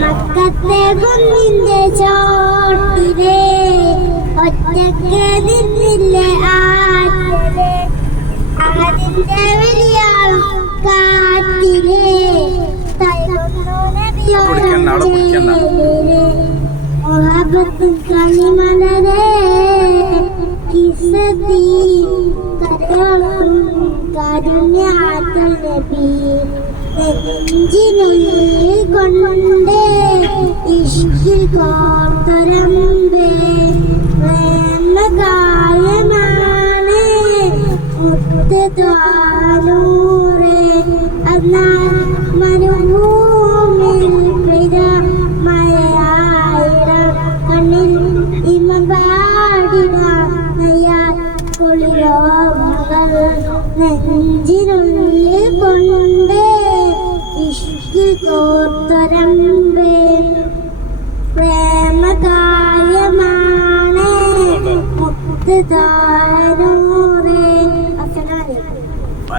മക്കത്തെ കുന്നിന്റെ ചോട്ടിലെ ഒറ്റക്ക് നിന്നില്ലേ ആറ്റിലെ അതിന്റെ വലിയാളും കാറ്റിലെ മുഹബത്തും കണിമലരെ കിസത്തി കരകളും കാരുണ്യാറ്റൽ നബി നെഞ്ചിനുള്ളിൽ കൊണ്ട് ഇഷ്കിൽ കോർത്തരമ്പേ പ്രേമകായമാണ് മുത്ത് ദ്വാനൂറേ എന്നാൽ മരുഭൂമിൽ പെയ്ത മഴയായിരം കണ്ണിൽ ഇമപാടിന നെയ്യാൽ കുളിരോ മകൾ നെഞ്ചിനുള്ളിൽ കൊണ്ട് ഇഷ്കിൽ കോർത്തരമ്പേ പ്രേമകായമാണ് മുക്തദാ